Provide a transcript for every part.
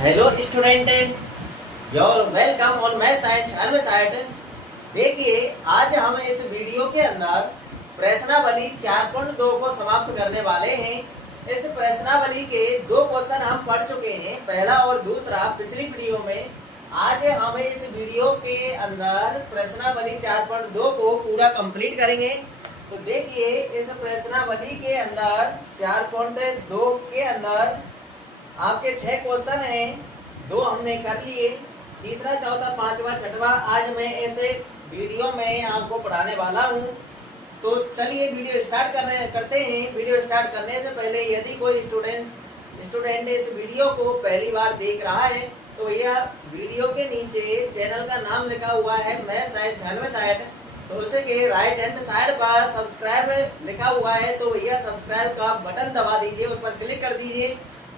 Hello student, your welcome on my site. देखिए, आज हम इस वीडियो के अंदर प्रश्नावली 4.2 को समाप्त करने वाले हैं। इस प्रश्नावली के दो क्वेश्चन हम पढ़ चुके हैं, पहला और दूसरा पिछली वीडियो में। आज हम इस वीडियो के अंदर प्रश्नावली 4.2 को पूरा कंप्लीट करेंगे। तो देखिए, इस प्रश्नावली के अंदर 4.2 के अंदर आपके 6 क्वेश्चन हैं, 2 हमने कर लिए, तीसरा चौथा पांचवा छठवा आज मैं ऐसे वीडियो में आपको पढ़ाने वाला हूं। तो चलिए वीडियो स्टार्ट करते हैं। वीडियो स्टार्ट करने से पहले यदि कोई स्टूडेंट इस वीडियो को पहली बार देख रहा है तो यह वीडियो के नीचे चैनल का नाम लिखा हुआ है मैं साइट, तो उसे के राइट हैंड साइड पर सब्सक्राइब लिखा हुआ है, तो भैया सब्सक्राइब का बटन दबा दीजिए, उस पर क्लिक कर दीजिए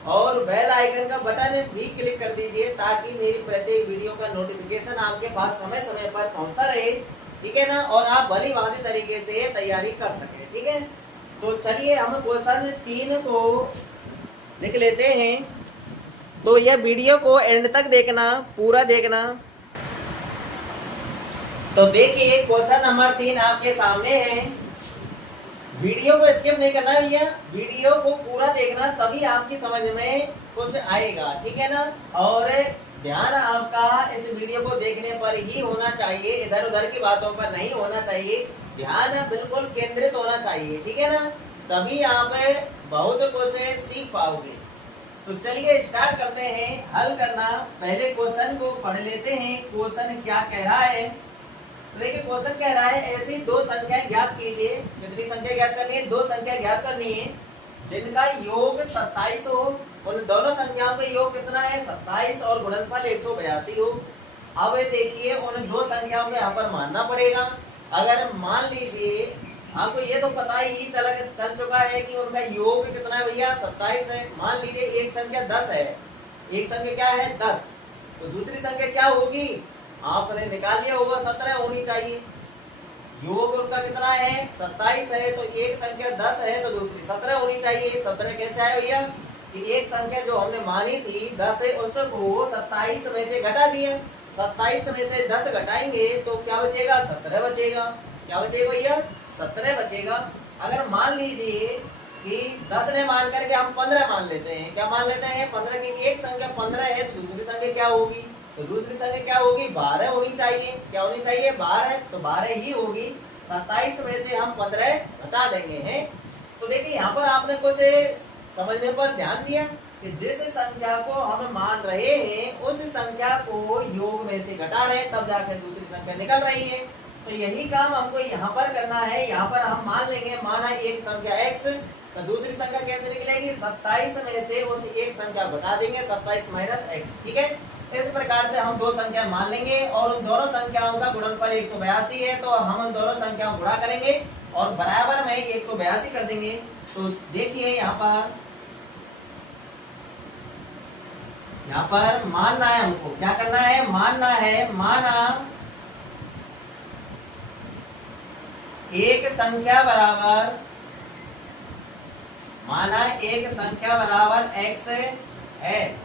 और बेल आइकन का बटन भी क्लिक कर दीजिए ताकि मेरी प्रत्येक वीडियो का नोटिफिकेशन आपके पास समय समय पर पहुंचता रहे, ठीक है ना, और आप भली भांति तरीके से तैयारी कर सकें, ठीक है। तो चलिए हम क्वेश्चन 3 को लिख लेते हैं। तो यह वीडियो को एंड तक देखना, पूरा देखना। तो देखिए, क्वेश्चन नंबर 3 आपके सामने है। वीडियो को स्किप नहीं करना भैया, वीडियो को पूरा देखना, तभी आपकी समझ में कुछ आएगा, ठीक है ना। और ध्यान आपका इस वीडियो को देखने पर ही होना चाहिए, इधर उधर की बातों पर नहीं होना चाहिए, ध्यान बिल्कुल केंद्रित होना चाहिए, ठीक है ना, तभी आप बहुत कुछ सीख पाओगे। तो चलिए स्टार्ट करते हैं हल करना। पहले क्वेश्चन को पढ़ लेते हैं, क्वेश्चन क्या कह रहा है। तो देखिए, क्वेश्चन कह रहा है ऐसी 2 संख्याएं ज्ञात कीजिए। कितनी संख्या ज्ञात करनी है? 2 संख्या ज्ञात करनी है जिनका योग 27 हो। उन दोनों संख्याओं का योग कितना है? 27 और गुणनफल 182 हो। अब देखिए, उन 2 संख्याओं को यहाँ पर मानना पड़ेगा। अगर मान लीजिए, आपको ये तो पता ही चल चुका है कि उनका योग कितना है भैया? 27 है। मान लीजिए एक संख्या 10 है, एक संख्या क्या है? 10। तो दूसरी संख्या क्या होगी? आपने निकाल लिया होगा, 17 होनी चाहिए। योग उनका कितना है? 27 है, तो एक संख्या 10 है तो दूसरी 17 होनी चाहिए। 17 कैसे आया भैया? कि एक संख्या जो हमने मानी थी 10 है, उसको 27 में से घटा दिया। 27 में से 10 घटाएंगे तो क्या बचेगा? 17 बचेगा। क्या बचेगा भैया? 17 बचेगा। अगर मान लीजिए कि 10 ने मान करके हम 15 मान लेते हैं, क्या मान लेते हैं? 15, की एक संख्या 15 है तो दूसरी संख्या क्या होगी? तो दूसरी संख्या क्या होगी? 12 होनी चाहिए। क्या होनी चाहिए? 12, तो 12 ही होगी। 27 में से हम 15 घटा देंगे हैं। तो देखिए, यहाँ पर आपने कुछ समझने पर ध्यान दिया कि जिस संख्या को हम मान रहे हैं उस संख्या को योग में से घटा रहे हैं, तब जाकर दूसरी संख्या निकल रही है। तो यही काम हमको यहाँ पर करना है। यहाँ पर हम मान लेंगे, माना एक संख्या x, तो दूसरी संख्या कैसे निकलेगी? 27 में से उस एक संख्या घटा देंगे, 27 माइनस x, ठीक है। इस प्रकार से हम 2 संख्या मान लेंगे और उन दोनों संख्याओं का गुणनफल 182 है, तो हम उन दोनों संख्याओं को गुणा करेंगे और बराबर में 182 कर देंगे। तो देखिए, यहाँ पर मानना है हमको, क्या करना है? मानना है, माना एक संख्या बराबर x है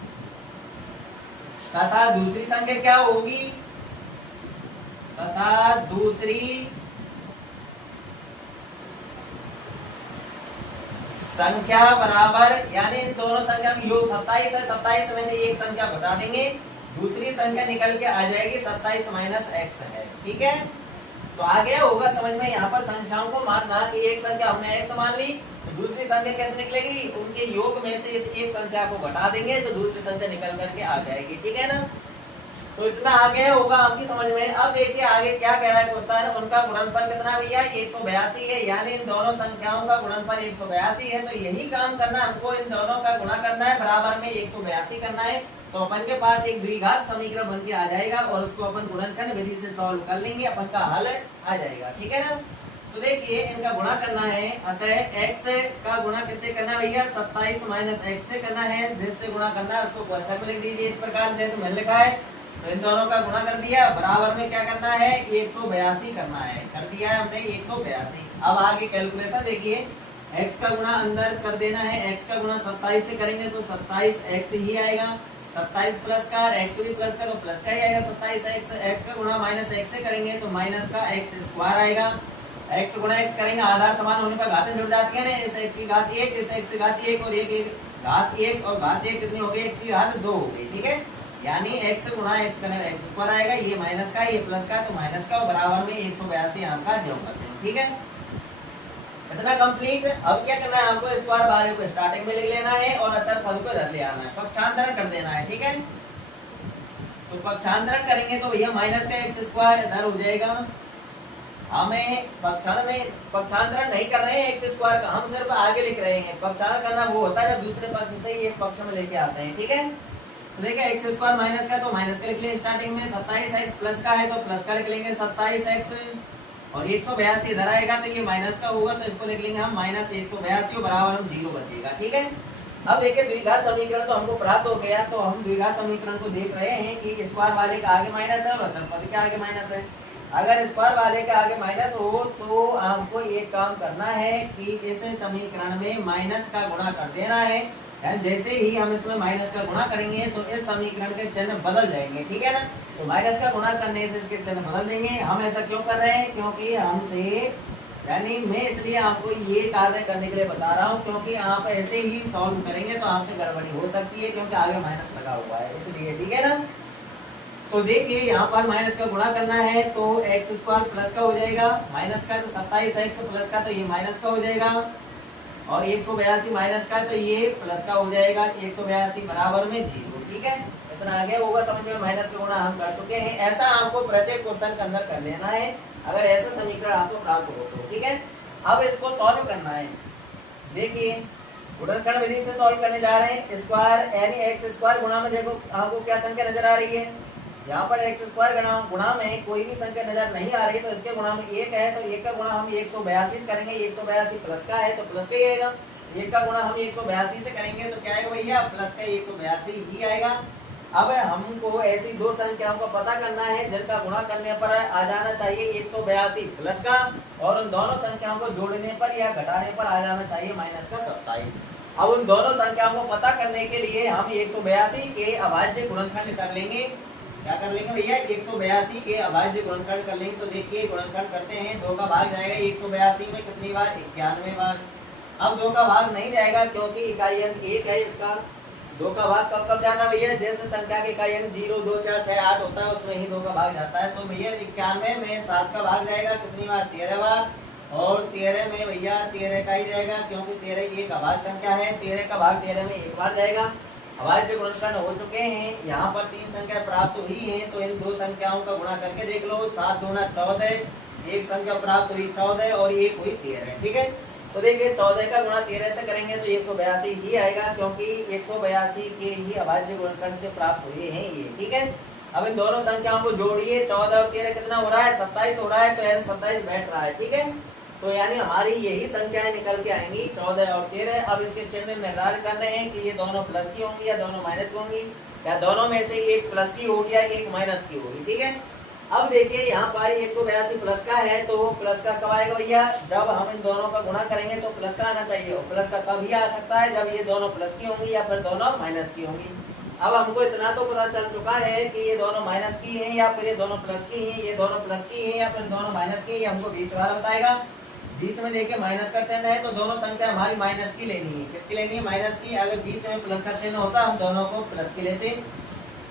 तथा दूसरी संख्या क्या होगी? तथा दूसरी संख्या बराबर, यानी इन दोनों संख्या का योग 27 है, 27 में से एक संख्या घटा देंगे, दूसरी संख्या निकल के आ जाएगी 27 माइनस x है, ठीक है। तो आ गया होगा समझ में। यहाँ पर संख्याओं को मानना कि एक संख्या हमने x मान ली, तो दूसरी संख्या कैसे निकलेगी? उनके योग में से इस एक संख्या को घटा देंगे तो दूसरी संख्या निकल करके आ जाएगी, ठीक है ना। तो इतना आ गया होगा आपकी समझ में। अब देखिए आगे क्या कह रहा है क्वेश्चन। उनका गुणनफल कितना भैया? 182 है, यानी इन दोनों संख्याओं का गुणनफल 182 है। तो यही काम करना हमको, इन दोनों का गुणा करना है, बराबर में 182 करना है। तो अपन के पास एक द्विघात समीकरण बन के आ जाएगा और उसको अपन गुणनखंड विधि से सॉल्व कर लेंगे, अपन का हल आ जाएगा, ठीक है ना। तो देखिए, इनका गुणा करना है, अतः x का गुणा किससे करना है भैया? 27 माइनस x से करना है। जिससे गुणा करना है उसको क्वेश्चन में लिख दीजिए इस प्रकार जैसे मैंने लिखा है। तो इन दोनों का गुणा कर दिया, बराबर में क्या करना है? 182 करना है। कर दिया है हमने 182। अब आगे कैलकुलेशन देखिए, x का गुणा अंदर कर देना है, x का गुणा 27 से करेंगे तो 27x ही आएगा। 27 प्लस का और एक्स भी प्लस का, तो प्लस का ही आएगा 27 एक्स। एक्स का गुणा माइनस एक्स से करेंगे तो माइनस का एक्स स्क्वायर आएगा। एक्स गुणा एक्स करेंगे, आधार समान होने पर घातें जुड़ जाती है ना, इस एक्स की घात 1, इस एक्स की घात 1 और एक घात 1 और घात 1 कितनी हो गई, एक्स की घात 2 हो गई। ठीक है, यानी एक्स गुणा एक्स करेंगे एक्स स्क्वायर आएगा, ये माइनस का ये प्लस का, तो माइनस का और बराबर में 182 यहाँ का योग करते हैं। ठीक है, इतना कंप्लीट। अब क्या करना है हमको, स्क्वायर वाले को स्टार्टिंग में ले लेना है और अचर पद को इधर ले आना है, पक्षांतरण कर देना है। ठीक है, तो पक्षांतरण करेंगे तो भैया माइनस का एक्स स्क्वायर इधर हो जाएगा। हमें पक्षांतरण नहीं कर रहे हैं एक्स स्क्वायर का, हम सिर्फ आगे लिख रहे हैं। पक्षांतरण करना वो होता है जब दूसरे पक्ष से ये पक्ष में लेके आते हैं। ठीक है, तो देखिए एक्स स्क्वायर माइनस का, तो माइनस का लिख लेंगे स्टार्टिंग में। 27 एक्स प्लस का है तो प्लस का लिख लेंगे 27 एक्स और 182 इधर आएगा तो ये माइनस का होगा, तो इसको लिख लेंगे हम माइनस 182 बराबर हम 0 बचेगा। ठीक है, अब देखिए द्विघात समीकरण तो हमको प्राप्त हो गया, तो हम द्विघात समीकरण को देख रहे हैं कि स्क्वायर वाले का आगे माइनस है और अचर पद के आगे माइनस है। अगर स्क्वायर वाले के आगे माइनस हो तो आपको एक काम करना है कि इस समीकरण में माइनस का गुणा कर देना है। जैसे ही हम इसमें माइनस का गुणा करेंगे तो इस समीकरण के चिन्ह बदल जाएंगे। ठीक है ना, तो माइनस का गुणा करने से इसके चिन्ह बदल देंगे। हम ऐसा क्यों कर रहे हैं, क्योंकि हमसे यानी मैं इसलिए आपको ये कार्य करने के लिए बता रहा हूँ, क्योंकि आप ऐसे ही सॉल्व करेंगे तो आपसे गड़बड़ी हो सकती है, क्योंकि आगे माइनस लगा हुआ है इसलिए। ठीक है ना, तो देखिए यहाँ पर माइनस का गुणा करना है तो एक्स स्क्वायर प्लस का हो जाएगा, माइनस का तो 27 एक्स प्लस का तो ये माइनस का हो जाएगा और 182 माइनस का तो ये प्लस का हो जाएगा, 182 बराबर में 0। ठीक है, इतना आगे होगा समझ में, माइनस का गुणा हम कर चुके हैं। ऐसा आपको प्रत्येक क्वेश्चन के अंदर कर लेना है अगर ऐसा समीकरण आपको प्राप्त हो तो। ठीक है, अब इसको सॉल्व करना है। देखिए गुणनखंड विधि से सॉल्व करने जा रहे हैं। स्क्वायर यानी एक्स स्क्वायर गुणा में देखो आपको क्या संख्या नजर आ रही है, यहाँ पर एक्स स्क्वायर गुणा में कोई भी संख्या नजर नहीं आ रही, तो इसके गुणा में 1 है तो 1 का गुणा हम 182 करेंगे, 182 प्लस का है तो प्लस का ही आएगा। 1 का गुणा हम 182 से करेंगे तो क्या आएगा भैया, प्लस का 182 ही आएगा। अब हमको ऐसी दो संख्याओं को पता करना है जिनका गुणा करने पर आ जाना चाहिए 182 प्लस का, और उन दोनों संख्याओं को जोड़ने पर या घटाने पर आ जाना चाहिए माइनस का 27। अब उन दोनों संख्याओं को पता करने के लिए हम 182 के अभाज्य गुणनखंड कर लेंगे। क्या कर लेंगे भैया, 182 के अभाज्य गुणनखंड कर लेंगे। तो देखिए गुणनखंड करते हैं, 2 का भाग जाएगा 182 में कितनी बार, 91 बार। अब 2 का भाग नहीं जाएगा क्योंकि इकाई अंक 1 है इसका। 2 का भाग कब कब जाता है भैया, जैसे संख्या के इकाई अंक 0, 2, 4, 6, 8 होता है उसमें ही 2 का भाग जाता है। तो भैया 91 में 7 का भाग जाएगा कितनी बार, 13 बार। और 13 में भैया 13 का ही जाएगा क्योंकि 13 एक अभाज्य संख्या है, 13 का भाग 13 में एक बार जाएगा। अभाज्य गुणनखंड हो चुके हैं, यहाँ पर 3 संख्या प्राप्त हुई हैं, तो इन दो संख्याओं का गुणा करके देख लो। 7 दूना 14, एक संख्या प्राप्त हुई 14 और एक हुई 13। ठीक है, तो देखिए 14 का गुणा 13 से करेंगे तो 182 ही आएगा क्योंकि 182 के ही अभाज्य गुणनखंड से प्राप्त हुए हैं ये। ठीक है, अब इन दोनों संख्याओं को जोड़िए, 14 और 13 कितना हो रहा है, 27 हो रहा है, तो यानी 27 बैठ रहा है। ठीक है, तो यानी हमारी यही संख्याएं निकल के आएंगी 14 और 13। अब इसके चिन्ह निर्धारित करने हैं कि ये दोनों प्लस की होंगी या दोनों माइनस की होंगी, या दोनों में से एक प्लस की होगी या एक माइनस की होगी। ठीक है, अब देखिए यहाँ पर 182 प्लस का है, तो प्लस का कब आएगा भैया, जब हम इन दोनों का गुणा करेंगे तो प्लस का आना चाहिए। और प्लस का कब ही आ सकता है, जब ये दोनों प्लस की होंगी या फिर दोनों माइनस की होंगी। अब हमको इतना तो पता चल चुका है कि ये दोनों माइनस की हैं या फिर ये दोनों प्लस की हैं, ये दोनों प्लस की हैं या फिर दोनों माइनस की हैं, हमको बीच वाला बताएगा। बीच में देखिए माइनस का चिन्ह है तो दोनों संख्या हमारी माइनस की लेनी है। किसकी लेनी है, माइनस की। अगर बीच में प्लस का चिन्ह होता हम दोनों को प्लस की लेते।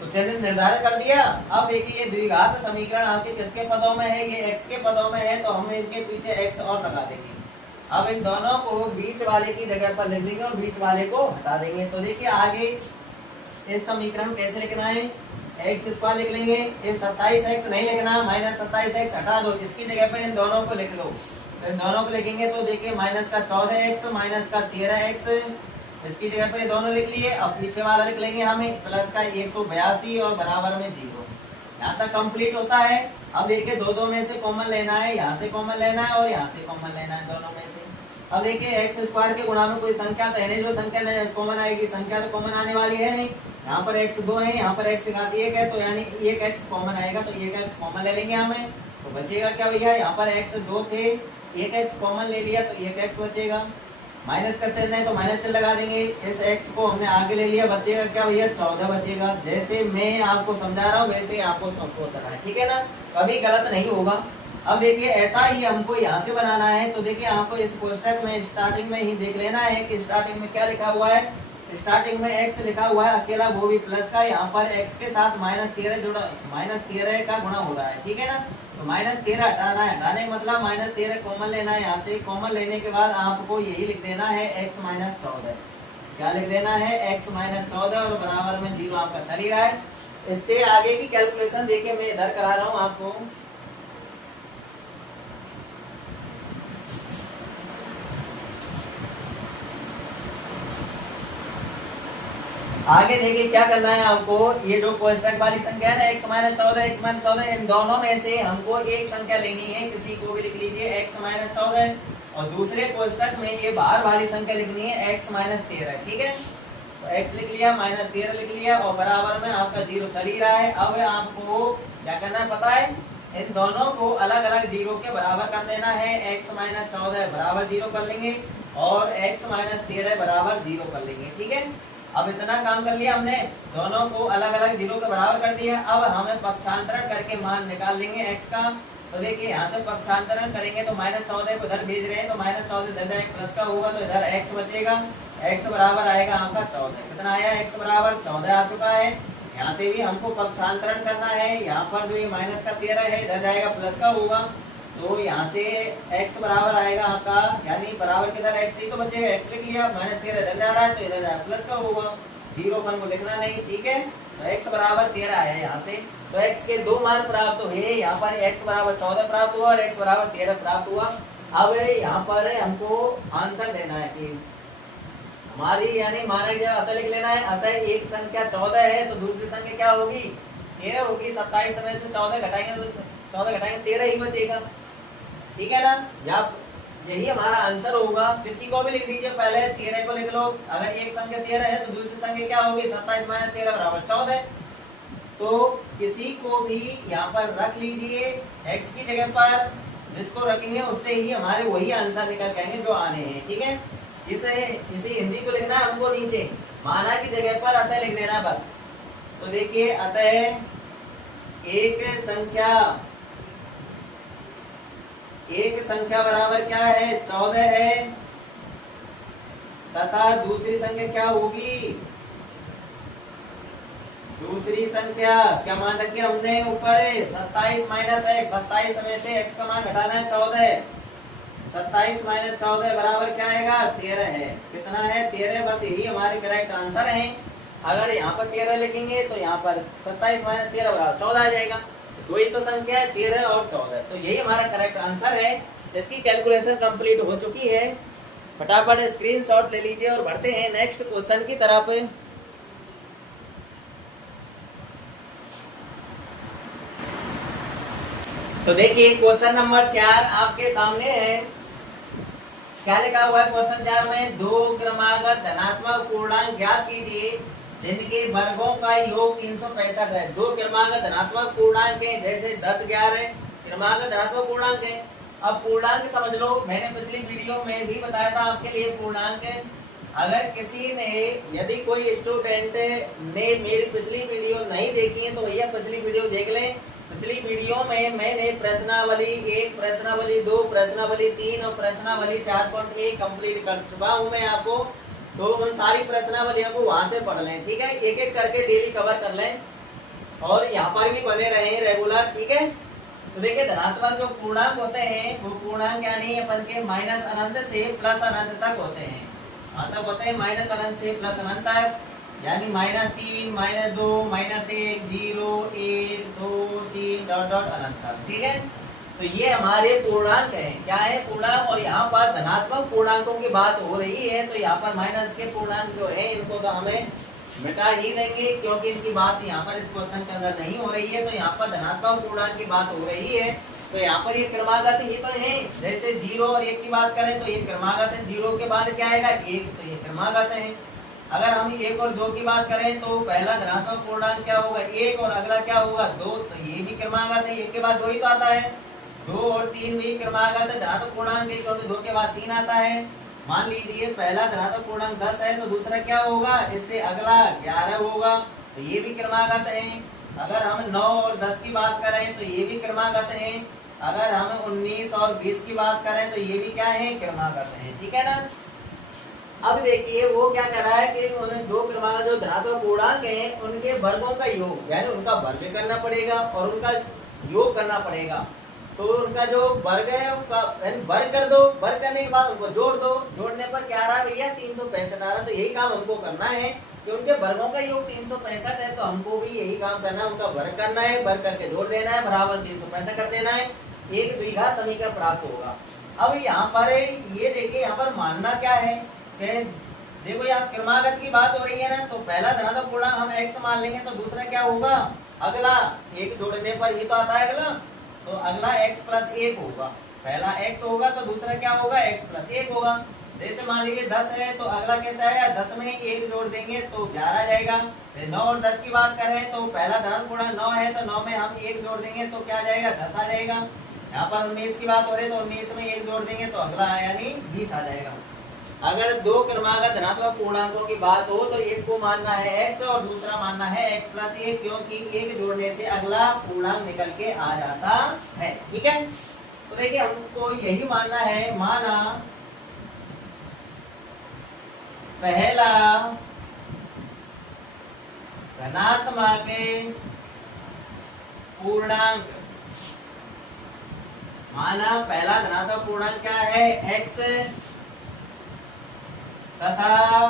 तो चिन्ह निर्धारित कर दिया। अब देखिए ये द्विघात समीकरण आपके किसके पदों में है, ये एक्स के पदों में है, तो हम इनके पीछे एक्स और लगा देंगे। अब इन दोनों को बीच वाले की जगह पर लिख देंगे और बीच वाले को हटा देंगे। तो देखिए आगे इस समीकरण कैसे लिखना है, एक्स स्क्वायर लिख लेंगे। इस 27 एक्स नहीं लिखना, माइनस 27 एक्स हटा दो, इसकी जगह पर इन दोनों को लिख लो। इन दोनों को लिखेंगे तो देखिए माइनस का 14 एक्स माइनस का 13 एक्स, इसकी जगह पर ये दोनों लिख लिए। अब पीछे वाला लिख लेंगे हमें प्लस का 182 और बराबर में 0। यहाँ तक कंप्लीट होता है। अब देखिए दो में से कॉमन लेना है, यहाँ से कॉमन लेना है और यहाँ से कॉमन लेना है, दोनों में से। अब देखिए एक्स स्क्वायर के गुणा में कोई संख्या तो है नहीं, जो संख्या कॉमन आएगी, संख्या तो कॉमन आने वाली है नहीं। यहाँ पर एक्स 2 है, यहाँ पर एक्स घात 1 है, तो यानी एक एक्स कॉमन आएगा, तो एक एक्स कॉमन ले लेंगे हमें। तो बचेगा क्या भैया, यहाँ पर एक्स 2 थे, एक एक्स कॉमन ले लिया तो एक एक्स बचेगा। माइनस का चिन्ह है तो माइनस चिन्ह लगा देंगे। इस x को हमने आगे ले लिया, बचेगा क्या भैया 14 बचेगा। जैसे मैं आपको समझा रहा हूँ वैसे ही आपको सब सोचना है, ठीक है ना, कभी गलत नहीं होगा। अब देखिए ऐसा ही हमको यहाँ से बनाना है, तो देखिए आपको इस कोष्टक में स्टार्टिंग में ही देख लेना है कि स्टार्टिंग में क्या लिखा हुआ है। स्टार्टिंग में x लिखा हुआ है अकेला, वो भी प्लस का, यहाँ पर x के साथ -13 जुड़ा, -13 का गुणा हो रहा है, ठीक है ना। तो -13 हटाना है, हटाने का मतलब -13 कॉमन लेना है। यहाँ से कॉमन लेने के बाद आपको यही लिख देना है x - 14। क्या लिख देना है x - 14 और बराबर में 0 आपका चल ही रहा है। इससे आगे की कैलकुलेशन देखिए मैं इधर करा रहा हूँ आपको। आगे देखिए क्या करना है आपको, ये जो कोष्टक वाली संख्या है ना x - 14, इन दोनों में से हमको एक संख्या लेनी है, किसी को भी लिख लीजिए x - 14, और दूसरे कोष्टक में ये बाहर वाली संख्या लिखनी है x - 13, ठीक है। तो x लिख लिया, -13 लिख लिया और बराबर में आपका 0 चल ही रहा है। अब आपको क्या करना है पता है, इन दोनों को अलग अलग 0 के बराबर कर देना है। x - 14 बराबर 0 कर लेंगे और x - 13 बराबर 0 कर लेंगे, ठीक है। अब इतना काम कर लिया हमने, दोनों को अलग अलग 0 के बराबर कर दिया। अब हमें पक्षांतरण करके मान निकाल लेंगे x का। तो देखिए यहाँ से पक्षांतरण करेंगे तो -14 को इधर भेज रहे हैं, तो -14 इधर जाएगा, प्लस का होगा तो इधर x बचेगा। x बराबर आएगा आपका 14। कितना आया, x बराबर 14 आ चुका है। यहाँ से भी हमको पक्षांतरण करना है, यहाँ पर जो ये -13 है इधर जाएगा, प्लस का होगा, तो यहाँ से x बराबर आएगा आपका, यानी बराबर किधर x ही तो बचेगा, x लिख लिया, -13 इधर जा रहा है तो इधर जाएगा, प्लस का होगा, 0 अपन को लिखना नहीं, ठीक है। तो x बराबर 13 आया यहाँ से। तो x के दो मान प्राप्त हुए, यहाँ पर x बराबर 14 प्राप्त हुआ और x बराबर 13 प्राप्त हुआ। अब यहाँ पर हमको आंसर देना है कि हमारी, यानी माना गया अतः लिख लेना है। अतः एक संख्या 14 है तो दूसरी संख्या क्या होगी, 13 होगी। 27 में से 14 घटाएंगे तो 14 घटाएंगे 13 ही बचेगा, ठीक है ना। या यही हमारा आंसर होगा। किसी को भी लिख दीजिए, पहले 13 को लिख लो, अगर एक संख्या 13 है तो दूसरी संख्या क्या होगी, 27 - 13 बराबर 14। तो किसी को भी यहाँ पर रख लीजिए x की जगह पर, जिसको रखेंगे उससे ही हमारे वही आंसर निकल के आएंगे जो आने हैं, ठीक है। इसी हिंदी को लिखना है हमको, नीचे माना की जगह पर अतः लिख देना बस। तो देखिए अतः एक संख्या बराबर क्या है, 14 है, तथा दूसरी संख्या क्या होगी, दूसरी संख्या क्या मान रखी हमने ऊपर, 27 - x, 27 में से x का मान घटाना है 14, 27 - 14 बराबर क्या आएगा, 13 है। कितना है, 13, बस यही हमारे करेक्ट आंसर है। अगर यहाँ पर 13 लिखेंगे तो यहाँ पर 27 - 13 बराबर 14 आ जाएगा। दो ही तो संख्या है, 13 और 14, तो यही हमारा करेक्ट आंसर है। इसकी कैलकुलेशन कंप्लीट हो चुकी है। फटाफट स्क्रीनशॉट ले लीजिए और बढ़ते हैं नेक्स्ट क्वेश्चन की तरफ। तो देखिए क्वेश्चन नंबर 4 आपके सामने है। क्या लिखा हुआ है क्वेश्चन 4 में, दो क्रमागत धनात्मक पूर्णांक ज्ञात कीजिए जिनके वर्गों का योग 365 है। दो क्रमागत धनात्मक पूर्णांक है, जैसे 10, 11 क्रमागत धनात्मक पूर्णांक है। अब पूर्णांक समझ लो, मैंने पिछली वीडियो में भी बताया था आपके लिए पूर्णांक है। अगर किसी ने, यदि कोई स्टूडेंट ने मेरी पिछली वीडियो नहीं देखी है तो भैया पिछली वीडियो देख लें। पिछली वीडियो में मैंने प्रश्नावली 1, प्रश्नावली 2, प्रश्नावली 3 और प्रश्नावली 4.1 कंप्लीट कर चुका हूं मैं आपको। तो उन सारी प्रश्नावलियों को वहां से पढ़ लें, ठीक है, एक एक करके डेली कवर कर लें और यहाँ पर भी बने रहे रेगुलर, ठीक है। तो देखिए धनात्मक जो पूर्णांक होते हैं वो पूर्णांक यानी अपन के माइनस अनंत से प्लस अनंत तक होते हैं। वहां तक होते हैं माइनस अनंत से प्लस अनंत तक, यानी -3, -2, -1, 0, 1, 2, 3 डॉट डॉट अनंत तक, ठीक है। तो ये हमारे पूर्णांक हैं। क्या है, पूर्णांक। और यहाँ पर धनात्मक पूर्णांकों की बात हो रही है तो यहाँ पर माइनस के पूर्णांक जो है इनको तो हमें मिटा ही देंगे, क्योंकि इनकी बात यहाँ पर इस क्वेश्चन के अंदर नहीं हो रही है। तो यहाँ पर धनात्मक पूर्णांक की बात हो रही है, तो यहाँ पर ये क्रमागत ही तो है। जैसे 0 और 1 की बात करें तो ये क्रमागत है, 0 के बाद क्या आएगा 1, तो ये क्रमागत है। अगर हम 1 और 2 की बात करें तो पहला धनात्मक पूर्णांक क्या होगा 1 और अगला क्या होगा 2, तो ये भी क्रमागत है। 1 के बाद 2 ही तो आता है। 2 और 3 भी क्रमागत है, धनात्मक पूर्णांक है, क्योंकि 2 के बाद 3 आता है। मान लीजिए पहला धनात्मक पूर्णांक 10 है तो दूसरा क्या होगा, इससे अगला 11 होगा, तो ये भी क्रमागत है। अगर हम 9 और 10 की बात करें तो ये भी क्रमागत है। अगर हम 19 और 20 की बात करें तो ये भी क्या है, क्रमागत है। ठीक है ना। अब देखिए वो क्या कर रहा है कि उन्हें दो क्रमांक जो धनात्मक पूर्णांक हैं उनके वर्गों का योग यानी उनका वर्ग करना पड़ेगा और उनका योग करना पड़ेगा। तो उनका जो वर्ग है उसका वर्ग कर दो, वर्ग करने के बाद उनको जोड़ दो, जोड़ने पर क्या आ रहा है भैया 365 आ रहा। तो यही काम हमको करना है कि उनके वर्गों का योग 365 है, तो हमको भी यही काम करना है, उनका वर्ग करना है, वर्ग करके जोड़ देना है, बराबर 365 कर देना है, एक द्विघात समीकरण प्राप्त होगा। अब यहाँ पर ये देखिए यहाँ पर मानना क्या है कि देखो यहाँ क्रमागत की बात हो रही है ना, तो पहला धनात्मक पूर्णांक हम x मान लेंगे तो दूसरा क्या होगा, अगला एक जोड़ने पर ही तो आता है अगला, तो अगला x प्लस 1 होगा। पहला x होगा तो दूसरा क्या होगा, x प्लस 1 होगा। जैसे मान लीजिए 10 है तो अगला कैसा आएगा, 10 में 1 जोड़ देंगे तो 11 आ जाएगा। 9 और 10 की बात करें तो पहला धनात्मक पूर्णांक 9 है तो 9 में हम 1 जोड़ देंगे तो क्या आ जाएगा, 10 आ जाएगा। यहाँ पर 19 की बात हो रही है तो 19 में 1 जोड़ देंगे तो अगला यानी 20 आ जाएगा। अगर दो क्रमागत धनात्मक पूर्णांकों की बात हो तो एक को मानना है x और दूसरा मानना है x प्लस 1, क्योंकि एक जोड़ने से अगला पूर्णांक निकल के आ जाता है। ठीक है, तो देखिए हमको यही मानना है, माना पहला धनात्मक पूर्णांक, माना पहला धनात्मक पूर्णांक क्या है, x, तथा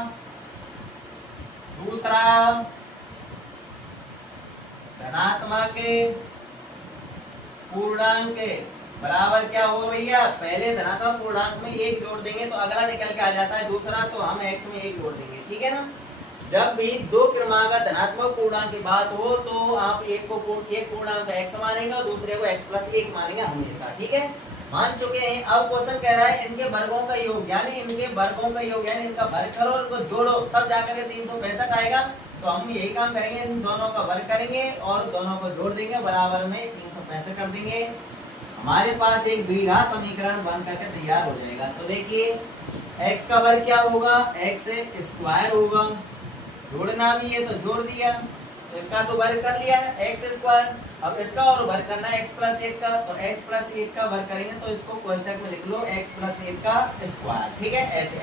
दूसरा धनात्मक पूर्णांक बराबर क्या होगा भैया, पहले धनात्मक पूर्णांक में 1 जोड़ देंगे तो अगला निकल के आ जाता है, दूसरा तो हम x में 1 जोड़ देंगे। ठीक है ना। जब भी दो क्रमागत धनात्मक पूर्णांक की बात हो तो आप एक पूर्णांक x मानेंगे और दूसरे को x प्लस 1 मानेंगे हमेशा। ठीक है, मान चुके हैं। अब क्वेश्चन कह रहा है इनके वर्गों का योग यानी इनके वर्गों का योग यानी इनका वर्ग करो और इनको जोड़ो तब जाकर के 365 आएगा। तो हम यही काम करेंगे, इन दोनों का वर्ग करेंगे और दोनों को जोड़ देंगे, बराबर में 365 कर देंगे। हमारे पास एक द्विघात समीकरण बन करके तैयार हो जाएगा। तो देखिए x का वर्ग क्या होगा, x स्क्वायर होगा, जोड़ना भी है तो जोड़ दिया, तो इसका तो वर्ग कर लिया है x स्क्वायर। अब इसका और वर्ग करना है x प्लस 1 का, तो x प्लस 1 का वर्ग करेंगे तो इसको कोष्ठक में लिख लो x प्लस 1 का स्क्वायर। ठीक है, ऐसे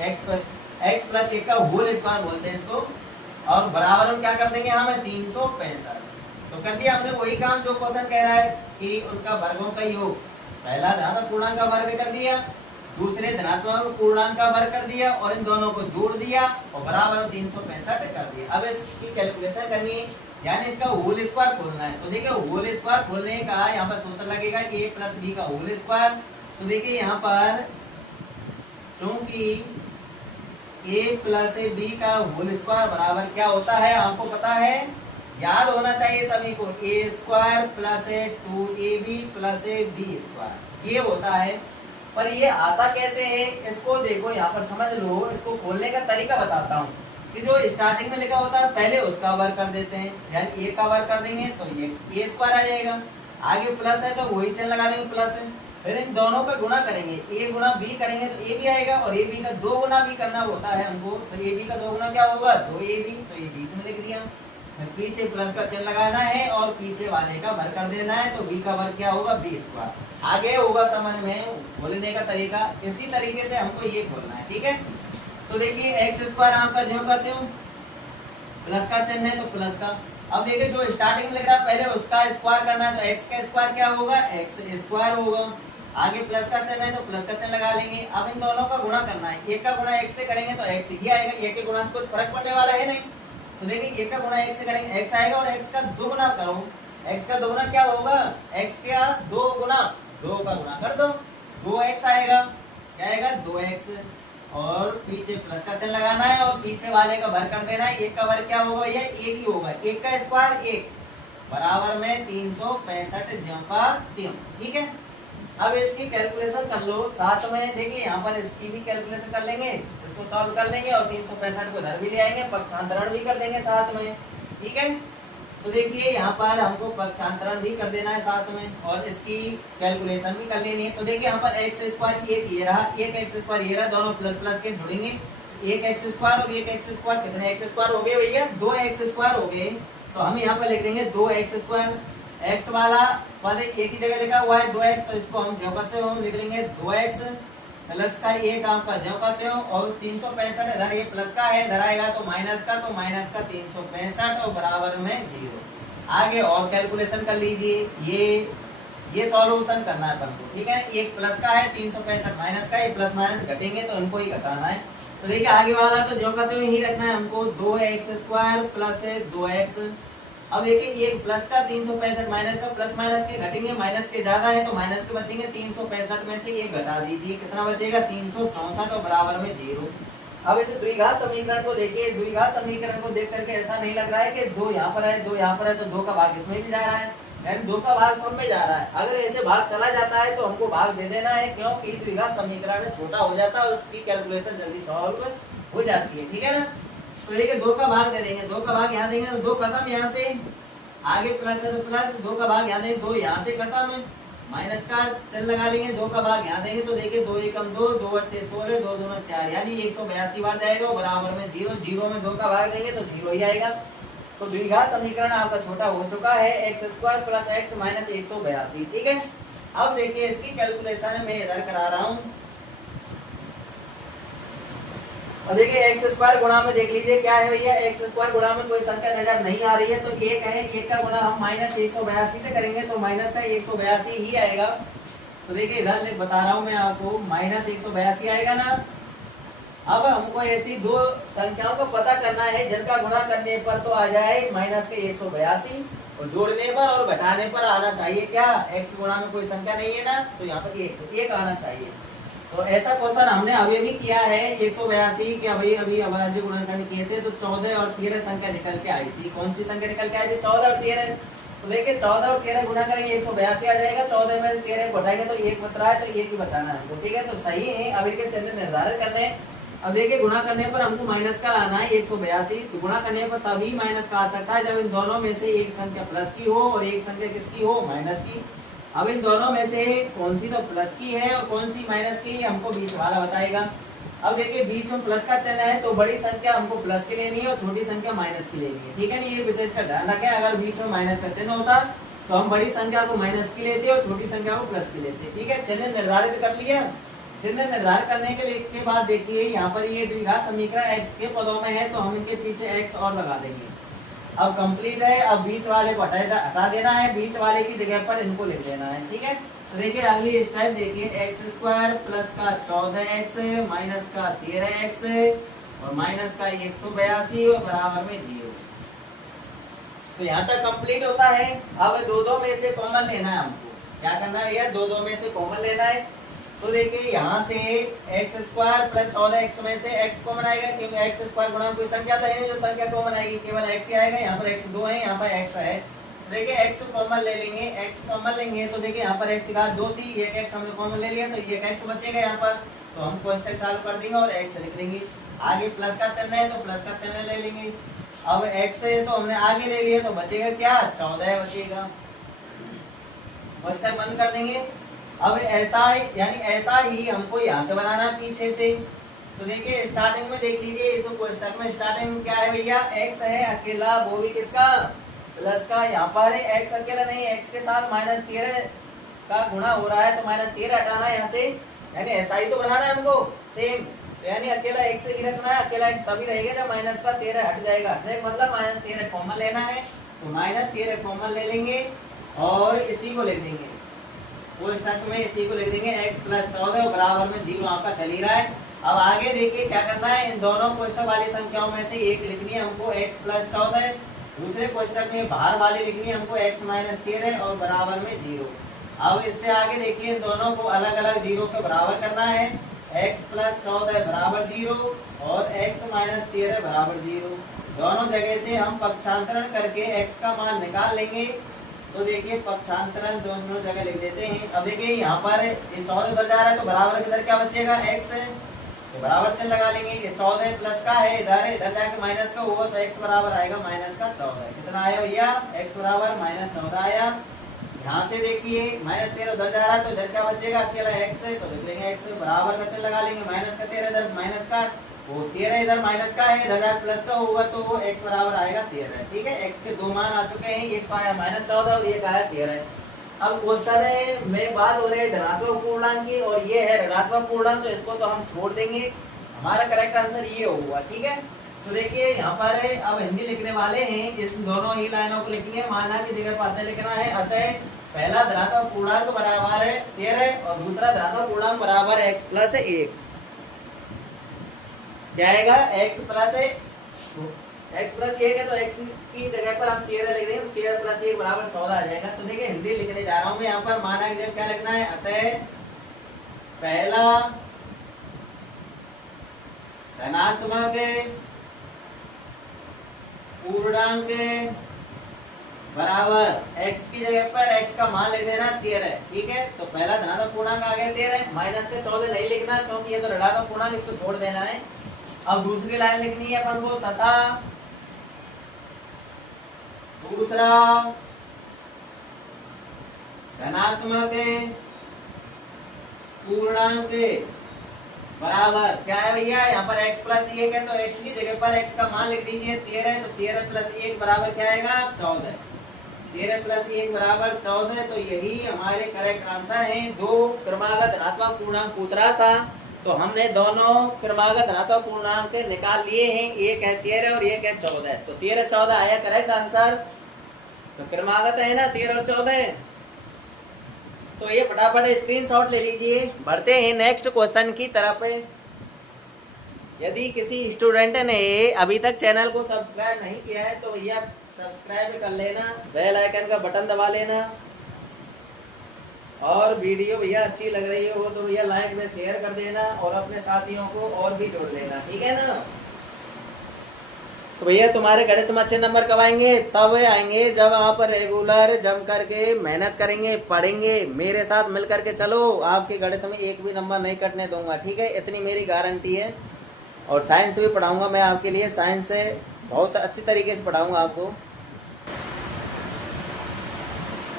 x प्लस 1 का होल स्क्वायर बोलते हैं इसको, और बराबर हम क्या कर देंगे हमें 365। तो कर दिया हमने वही काम जो क्वेश्चन कह रहा है कि उनका वर्गों का योग, पहला धनात्मक पूर्णांक का वर्ग कर दिया, दूसरे धनात्मक पूर्णांक का वर्ग कर दिया और इन दोनों को जोड़ दिया और बराबर 365 कर दिया। अब इसकी कैलकुलेशन करनी है यानी इसका होल स्क्वायर खोलना है। तो देखिए होल स्क्वायर खोलने का यहाँ पर सूत्र लगेगा a प्लस बी का होल स्क्वायर। तो देखिए यहाँ पर क्योंकि a प्लस बी का होल स्क्वायर बराबर क्या होता है आपको पता है, याद होना चाहिए सभी को, a square plus 2ab plus B square ये होता है। पर ये आता कैसे है इसको देखो यहाँ पर समझ लो, इसको खोलने का तरीका बताता हूँ कि जो स्टार्टिंग में लिखा होता है पहले उसका वर्ग कर देते हैं, यानी a का वर्ग कर देंगे तो ये a स्क्वायर आ जाएगा, आगे प्लस है तो वही चिन्ह लगा देंगे प्लस है, फिर इन दोनों का गुणा करेंगे, a गुणा b करेंगे तो a भी आएगा और a b का 2 गुना भी करना होता है हमको, तो a b का 2 गुना क्या होगा 2ab, तो ये बीच में लिख दिया, फिर पीछे प्लस का चिन्ह लगाना है और पीछे वाले का वर्ग कर देना है, तो b का वर्ग क्या होगा b स्क्वायर। आगे होगा समझ में बोलने का तरीका, इसी तरीके से हमको ये खोलना है। ठीक है, तो देखिए x स्क्वायर आपका जो करते हो प्लस का चिन्ह है तो प्लस का, अब देखिए जो स्टार्टिंग में लिख रहा है पहले उसका स्क्वायर करना है तो x का स्क्वायर क्या होगा x स्क्वायर होगा, आगे प्लस का चिन्ह है तो प्लस का चिन्ह लगा लेंगे। अब इन दोनों का गुणा करना है, एक का गुणा x से करेंगे तो x ही आएगा, एक के गुणा से कुछ फर्क पड़ने वाला है नहीं, तो देखिए एक का गुणा x से करेंगे x आएगा और x का 2 गुना करो, x का 2 गुना क्या होगा x का 2 गुना 2 का गुणा कर दो 2x आएगा, क्या आएगा 2x, और पीछे प्लस का चिन्ह लगाना है और पीछे वाले का वर्ग कर देना है। एक का वर्ग क्या होगा भैया एक ही होगा, एक का स्क्वायर 1 बराबर में 365 ज्यों का त्यों। ठीक है, अब इसकी कैलकुलेशन कर लो साथ में, देखिए यहाँ पर इसकी भी कैलकुलेशन कर लेंगे, इसको सॉल्व कर लेंगे और 365 को इधर भी ले आएंगे, पक्षांतरण भी कर देंगे साथ में। ठीक है, तो देखिए यहाँ पर हमको पक्षांतरण भी कर देना है साथ में और इसकी कैलकुलेशन भी कर लेनी है। तो देखिए यहाँ पर एक्स स्क्वायर ये रहा, एक एक्स स्क्वायर ये रहा, दोनों प्लस प्लस के जुड़ेंगे, एक एक्स स्क्वायर और एक एक्स स्क्वायर, कितने एक्स स्क्वायर हो गए भैया, 2 एक्स स्क्वायर हो गए। तो हम यहाँ पर लिख देंगे 2 एक्स स्क्वायर, एक्स वाला पद एक ही जगह लिखा हुआ है 2x, तो इसको हम जो करते हो लिख लेंगे 2x प्लस का एक आपका जो करते हो और 365 इधर ये प्लस का है, इधर आएगा तो माइनस का 365 और बराबर में 0। आगे और कैलकुलेशन कर लीजिए, ये सॉल्यूशन करना है अपन को, ठीक है। एक प्लस का है 365 माइनस का, ये प्लस माइनस घटेंगे तो इनको ही घटाना है। तो देखिए आगे वाला तो जो करते हो यही रखना है हमको, 2x स्क्वायर प्लस 2x। अब देखिए एक प्लस का 365 माइनस का, प्लस माइनस के घटेंगे, माइनस के ज्यादा है तो माइनस के बचेंगे, 365 में से ये घटा दीजिए, कितना बचेगा 364 और बराबर में 0। अब इसे द्विघात समीकरण को देखिए, द्विघात समीकरण को देख करके ऐसा नहीं लग रहा है कि 2 यहाँ पर है 2 यहाँ पर है तो 2 का भाग इसमें भी जा रहा है, यानी 2 का भाग सब में जा रहा है। अगर ऐसे भाग चला जाता है तो हमको भाग दे देना है, क्योंकि द्विघात समीकरण छोटा हो जाता है और उसकी कैलकुलेशन जल्दी सॉल्व हो जाती है, ठीक है ना। तो देखिए 2 का भाग दे देंगे, 2 का भाग यहाँ देंगे तो 2 खत्म, यहाँ से आगे प्लस है तो प्लस, 2 का भाग यहाँ देंगे 2 यहाँ से खत्म, माइनस का चिन्ह लगा लेंगे, 2 का भाग यहाँ देंगे तो देखिए 2 एकम 2, 2 बट्टे 16, 2 दूना 4, यानी 182 बार जाएगा और बराबर में 0, 0 में 2 का भाग देंगे तो 0 ही आएगा। तो द्विघात समीकरण आपका छोटा हो चुका है, x square plus x minus 182, ठीक है। अब देखिए इसकी कैलकुलेशन मैं इधर करा रहा हूँ। और देखिए एक्स स्क्वायर गुणा में देख लीजिए क्या है भैया, एक्स स्क्वायर गुणा में कोई संख्या नजर नहीं आ रही है तो एक है, एक का गुणा हम माइनस 182 से करेंगे तो माइनस का 182 ही आएगा। तो देखिए इधर बता रहा हूं मैं आपको, माइनस 182 आएगा ना। अब हमको ऐसी दो संख्याओं को पता करना है जिनका गुणा करने पर तो आ जाए माइनस के 182 और जोड़ने पर और घटाने पर आना चाहिए क्या, एक्स गुणा में कोई संख्या नहीं है ना, तो यहाँ पर एक आना चाहिए। तो ऐसा क्वेश्चन हमने अभी भी किया है 182 के अभी अभाज्य गुणनखंड किए थे तो 14 और 13 संख्या निकल के आई थी। कौन सी संख्या निकल के आई थी, 14 और 13। तो देखिए 14 और 13 गुणा करेंगे 182 आ जाएगा, 14 में 13 घटाएंगे तो 1 बच रहा है तो 1 ही बचाना है हमको, ठीक है। तो सही है, अभी के चिन्ह निर्धारित करने। अब देखिए गुणा करने पर हमको माइनस का लाना है 182, तो गुणा करने पर तभी माइनस का आ सकता है जब इन दोनों में से एक संख्या प्लस की हो और एक संख्या किसकी हो, माइनस की। अब इन दोनों में से कौन सी तो प्लस की है और कौन सी माइनस की है हमको बीच वाला बताएगा। अब देखिए बीच में प्लस का चिन्ह है तो बड़ी संख्या हमको प्लस की लेनी है और छोटी संख्या माइनस की लेनी है, ठीक है ना। ये विशेष का ध्यान रखें, अगर बीच में माइनस का चिन्ह होता तो हम बड़ी संख्या को माइनस की लेते और छोटी संख्या को प्लस की लेते, ठीक है। चिन्ह निर्धारित कर लिया। चिन्ह निर्धारित करने के बाद देखिए यहाँ पर ये द्विघात समीकरण एक्स के पदों में है तो हम इनके पीछे एक्स और लगा देंगे। अब कंप्लीट है, अब बीच वाले को हटा देना है, बीच वाले की जगह पर इनको लिख देना है, ठीक है। तो देखिए अगली स्टेप देखिए, एक्स स्क्वायर प्लस का 14x माइनस का 13x और माइनस का 182 और बराबर में 0। तो यहाँ तक कंप्लीट होता है। अब दो में से कॉमन लेना है हमको, क्या करना है भैया, दो में से कॉमन लेना है। तो देखिए यहाँ से एक्स स्क्वायर प्लस 14x में से x कॉमन आएगा, क्योंकि एक्स स्क्वायर गुणा कोई संख्या तो है नहीं जो संख्या कॉमन आएगी, केवल x ही आएगा। यहाँ पर x 2 है, यहाँ पर x है। देखिए x कॉमन ले लेंगे, x कॉमन लेंगे तो देखिए यहाँ पर x का 2 थी, एक x हमने कॉमन ले लिया तो एक x बचेगा यहाँ पर, तो हम कोष्टक चालू कर देंगे और x लिख देंगे। आगे प्लस का चिन्ह है तो प्लस का चिन्ह ले लेंगे। अब x है तो हमने आगे ले लिया तो बचेगा क्या, 14 बचेगा, कोष्टक बंद कर देंगे। अब ऐसा यानी ऐसा ही हमको यहाँ से बनाना पीछे से। तो देखिए स्टार्टिंग में देख लीजिए इस कोष्टक में, स्टार्टिंग में क्या है भैया, x है अकेला, वो भी किसका, प्लस का। यहाँ पर x अकेला नहीं, x के साथ माइनस 13 का गुणा हो रहा है तो माइनस 13 हटाना है यहाँ से, यानी ऐसा ही तो बनाना है हमको सेम। यानी अकेला x ही रखना है, अकेला x तभी रहेगा जब माइनस का 13 हट जाएगा। हटने का मतलब माइनस 13 कॉमन लेना है, तो माइनस 13 कॉमन ले लेंगे और इसी को लिख देंगे, वो स्टेप में इसी को लिख देंगे x प्लस 14 बराबर में 0 आपका चल ही रहा है। अब आगे देखिए क्या करना है, इन दोनों कोष्टक वाली संख्याओं में से एक लिखनी है हमको x प्लस 14, दूसरे कोष्टक में बाहर वाली लिखनी है हमको x माइनस 13 और बराबर में 0। अब इससे आगे देखिए दोनों को अलग अलग 0 के बराबर करना है, x प्लस 14 बराबर 0 और x माइनस 13 बराबर 0। दोनों जगह से हम पक्षांतरण करके x का मान निकाल लेंगे। तो देखिए पक्षांतरण दोनों जगह लिख देते हैं। अब देखिए यहाँ पर 14 उधर जा रहा है तो बराबर किधर क्या बचेगा, x है, तो बराबर चिन्ह लगा लेंगे। ये 14 प्लस का है, इधर जाके माइनस का हुआ तो x बराबर आएगा माइनस का 14। कितना आया भैया? x बराबर माइनस 14 आया। यहाँ से देखिए माइनस 13 उधर जा रहा है तो इधर क्या बचेगा? अकेला x है, तो लिख लेंगे x बराबर का चिन्ह लगा लेंगे। माइनस का 13 इधर माइनस का, वो 13 इधर माइनस का है, इधर जाके प्लस का होगा तो वो x बराबर आएगा 13। ठीक है, x के दो मान आ चुके हैं, एक तो आया माइनस 14 और एक आया 13। अब क्वेश्चन में बात हो रही है धनात्मक पूर्णांक की और ये है ऋणात्मक पूर्णांक, तो इसको तो हम छोड़ देंगे, हमारा करेक्ट आंसर ये होगा। ठीक है, तो देखिए यहाँ पर अब हिंदी लिखने वाले हैं, इस दोनों ही लाइनों को लिखेंगे। माना की जगह पर अतः लिखना है। अतः पहला धनात्मक पूर्णांक बराबर है 13 और दूसरा धनात्मक पूर्णांक बराबर है x प्लस 1। क्या आएगा? x प्लस 1 है तो x की जगह पर हम 13 लिख देंगे, तो 13 प्लस 1 बराबर 14 आ जाएगा। तो देखिए हिंदी लिखने जा रहा हूं मैं यहाँ पर। माना की जगह क्या लिखना है? अतः पहला धनात्मक पूर्णांक बराबर x की जगह पर x का मान लिख देना 13। ठीक है, तो पहला धनात्मक पूर्णांक आ गया 13, माइनस के 14 नहीं लिखना क्योंकि ये तो ऋणात्मक पूर्णांक, इसको छोड़ देना है। अब दूसरी लाइन लिखनी है अपन को, तथा दूसरा धनात्मक पूर्णांक बराबर क्या है भैया? यहाँ पर x प्लस 1 है तो x की जगह पर x का मान लिख दीजिए 13, तो 13 प्लस 1 बराबर क्या आएगा? 14। 13 प्लस 1 बराबर 14, तो यही हमारे करेक्ट आंसर है। दो क्रमागत धनात्मक पूर्णांक पूछ रहा था तो हमने दोनों क्रमागत धनात्मक पूर्णांक निकाल लिए हैं, एक है 13 और एक है 14। तो 13 14 आया करेक्ट आंसर। तो क्रमागत है ना 13 और 14, तो ये फटाफट स्क्रीनशॉट ले लीजिए। बढ़ते हैं नेक्स्ट क्वेश्चन की तरफ। यदि किसी स्टूडेंट ने अभी तक चैनल को सब्सक्राइब नहीं किया है तो भैया सब्सक्राइब कर लेना, बेल आइकन का बटन दबा लेना, और वीडियो भैया अच्छी लग रही हो तो भैया लाइक में शेयर कर देना और अपने साथियों को और भी जोड़ लेना। ठीक है ना? तो भैया तुम्हारे गणित में अच्छे नंबर कब आएंगे? तब आएंगे जब आप रेगुलर जम करके मेहनत करेंगे, पढ़ेंगे, मेरे साथ मिल करके चलो। आपके गणित में एक भी नंबर नहीं कटने दूंगा। ठीक है, इतनी मेरी गारंटी है। और साइंस भी पढ़ाऊंगा मैं आपके लिए, साइंस से बहुत अच्छी तरीके से पढ़ाऊंगा आपको।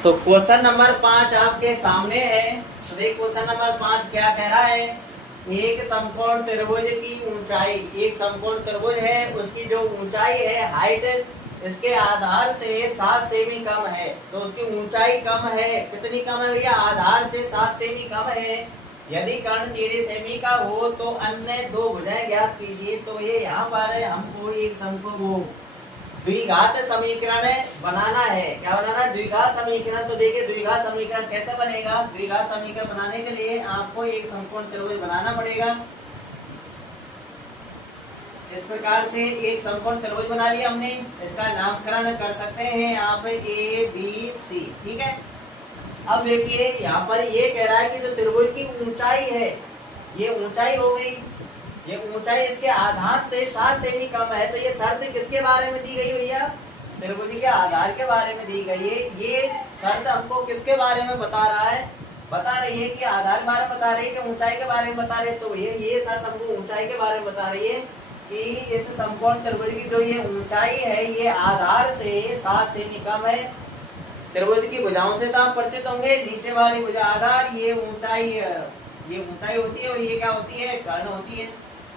तो क्वेश्चन नंबर 5 आपके सामने है। तो देखिए क्वेश्चन नंबर 5 क्या कह रहा है? एक समकोण त्रिभुज की ऊंचाई, एक समकोण त्रिभुज है, उसकी जो ऊंचाई है, हाइट, इसके आधार से 7 सेमी कम है। तो उसकी ऊंचाई कम है, कितनी कम है भैया? आधार से 7 सेमी कम है। यदि कर्ण 13 सेमी का हो तो अन्य दो भुजाएं ज्ञात कीजिए। तो ये यहाँ पर हमको एक समकोण द्विघात समीकरण बनाना है। क्या बनाना है? द्विघात समीकरण। तो देखिए द्विघात समीकरण कैसे बनेगा? द्विघात समीकरण बनाने के लिए आपको एक समकोण त्रिभुज बनाना पड़ेगा। इस प्रकार से एक समकोण त्रिभुज बना लिया हमने, इसका नामकरण कर सकते हैं आप ए बी सी। ठीक है, अब देखिए यहाँ पर ये कह रहा है कि जो त्रिभुज की ऊंचाई है, ये ऊंचाई हो गई, ये ऊंचाई इसके आधार से 7 सेमी कम है। तो ये शर्त किसके बारे में दी गई भैया? त्रिभुज के आधार के बारे में दी गई है। ये शर्त हमको किसके बारे में बता रहा है? बता रही है कि आधार के बारे में बता रही है कि ऊंचाई के बारे में बता रही है? तो ये शर्त हमको ऊंचाई के बारे में बता रही है कि इस समकोण त्रिभुज की जो ये ऊंचाई है, ये आधार से 7 सेमी कम है। त्रिभुज की भुजाओं से तो आप परिचित होंगे, नीचे वाली भुजा आधार, ये ऊंचाई होती है और ये क्या होती है? कर्ण होती है।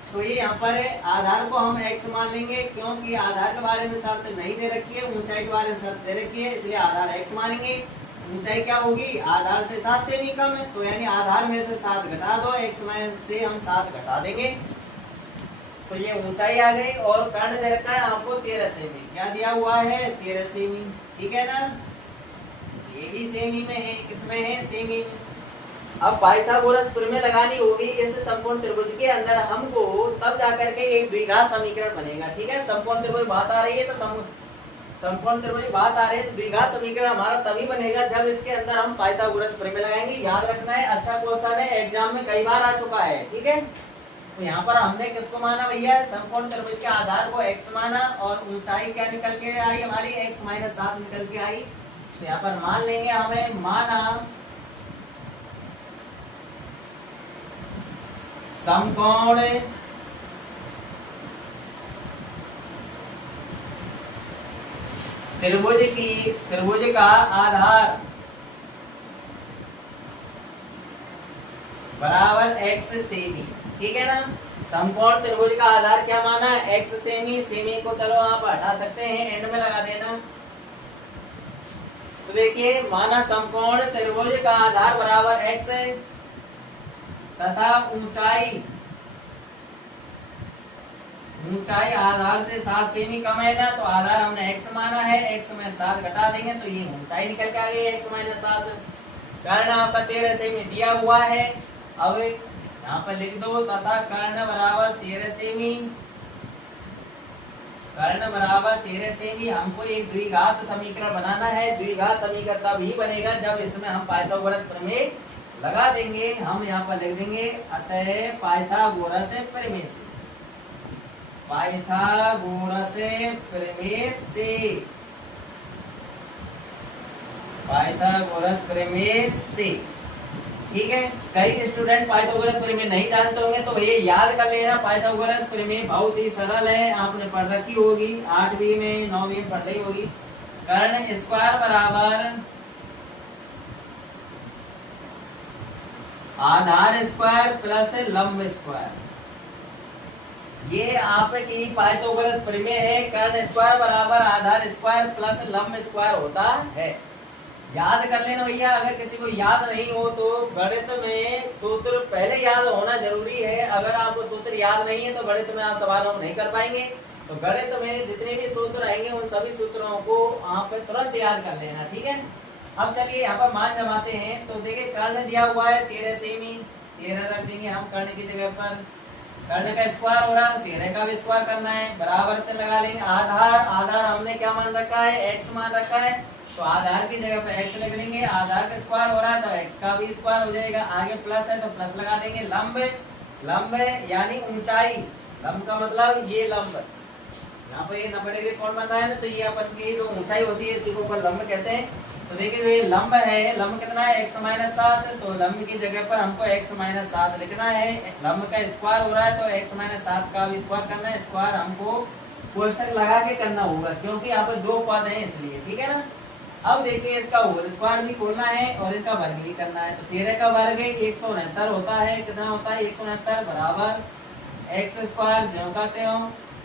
तो ये यहाँ पर आधार को हम x मान लेंगे, क्योंकि आधार के बारे में शर्त नहीं दे रखी है, ऊंचाई के बारे में शर्त दे रखी है, इसलिए आधार x मानेंगे। ऊंचाई क्या होगी? आधार से 7 सेमी कम है, तो यानी आधार में से 7 घटा दो, x में से हम 7 घटा देंगे, तो ये ऊंचाई आ गई। और कर्ण दे रखा है आपको 13 सेमी। क्या दिया हुआ है? 13 सेमी। ठीक है ना? ये भी सेमी में है, किसमें है? सेमी में। अब पाइथागोरस प्रमेय लगानी होगी इस समकोण त्रिभुज के अंदर हमको, तब जाकर के एक द्विघात समीकरण बनेगा। ठीक है, समकोण त्रिभुज बात आ रही है तो समकोण त्रिभुज बात आ रही है तो द्विघात समीकरण हमारा तभी बनेगा जब इसके अंदर हम पाइथागोरस प्रमेय लगाएंगे। याद रखना है, अच्छा क्वेश्चन है, एग्जाम में कई बार आ चुका है। ठीक है, तो यहाँ पर हमने किसको माना भैया? समकोण त्रिभुज के आधार को x माना और ऊंचाई क्या निकल के आई हमारी? x - 7 निकल के आई। तो यहाँ पर मान लेंगे हमें, माना समकोण त्रिभुज का आधार बराबर x सेमी। ठीक है ना। समकोण त्रिभुज का आधार क्या माना, x सेमी। सेमी को चलो आप हटा सकते हैं, एंड में लगा देना। तो देखिए माना समकोण त्रिभुज का आधार बराबर x तथा ऊंचाई आधार से 7 सेमी कम है ना, तो आधार हमने x माना है, x में 7 घटा देंगे तो ये ऊंचाई निकल के आ गई x माइनस 7। कर्ण आपका 13 सेमी दिया हुआ है। अब यहाँ पर लिख दो तथा कर्ण बराबर 13 सेमी। कर्ण बराबर 13 सेमी। हमको एक द्विघात समीकरण बनाना है। द्विघात समीकरण तब ही बनेगा जब इसमें हम पाइथागोरस प्रमेय लगा देंगे। हम यहाँ पर लिख देंगे अतः पाइथागोरस प्रमेय से, पाइथागोरस प्रमेय से, पाइथागोरस प्रमेय से। ठीक है। कई स्टूडेंट पाइथागोरस प्रमेय नहीं जानते होंगे तो ये याद कर लेना। पाइथागोरस प्रमेय बहुत ही सरल है, आपने पढ़ रखी होगी 8वीं में 9वीं में पढ़ रही होगी। कर्ण स्क्वायर बराबर आधार स्क्वायर प्लस लंब स्क्वायर, ये आपकी पाइथागोरस प्रमेय है। कर्ण स्क्वायर बराबर आधार स्क्वायर प्लस लंब स्क्वायर होता है। याद कर लेना भैया। अगर किसी को याद नहीं हो तो गणित में सूत्र पहले याद होना जरूरी है। अगर आपको सूत्र याद नहीं है तो गणित में आप सवालों को नहीं कर पाएंगे। तो गणित में जितने भी सूत्र आएंगे उन सभी सूत्रों को आप तुरंत याद कर लेना। ठीक है। अब चलिए यहाँ पर मान जमाते हैं। तो देखिए कर्ण दिया हुआ है 13 सेमी, 13 रख देंगे हम कर्ण की जगह पर। कर्ण का स्क्वायर हो रहा है, 13 का भी स्क्वायर करना है, बराबर से लगा लेंगे। आधार हमने क्या मान रखा है, x मान रखा है, तो आधार की जगह पे x लिख देंगे। आधार का स्क्वायर हो रहा है तो x का भी स्क्वायर हो जाएगा। आगे प्लस है तो प्लस लगा देंगे। लंब यानी ऊंचाई, लंब का मतलब ये लंब, यहाँ पर ये 90 डिग्री कोण बन रहा है ना, तो ये अपन की जो ऊंचाई होती है इसी को अपन लंब कहते हैं। तो देखिए जो ये लंब है, लंब कितना है x माइनस 7, तो लंब की जगह पर हमको x माइनस 7 लिखना है। लंब का स्क्वायर हो रहा है तो x माइनस 7 का भी स्क्वायर करना है। स्क्वायर हमको कोष्ठक लगा के करना होगा क्योंकि यहाँ पर दो पद हैं इसलिए। ठीक है ना। अब देखिए इसका होल स्क्वायर भी खोलना है और इनका वर्ग भी करना है। तो 13 का वर्ग 169 होता है। कितना होता है 169 बराबर x स्क्वायर जो कहते हो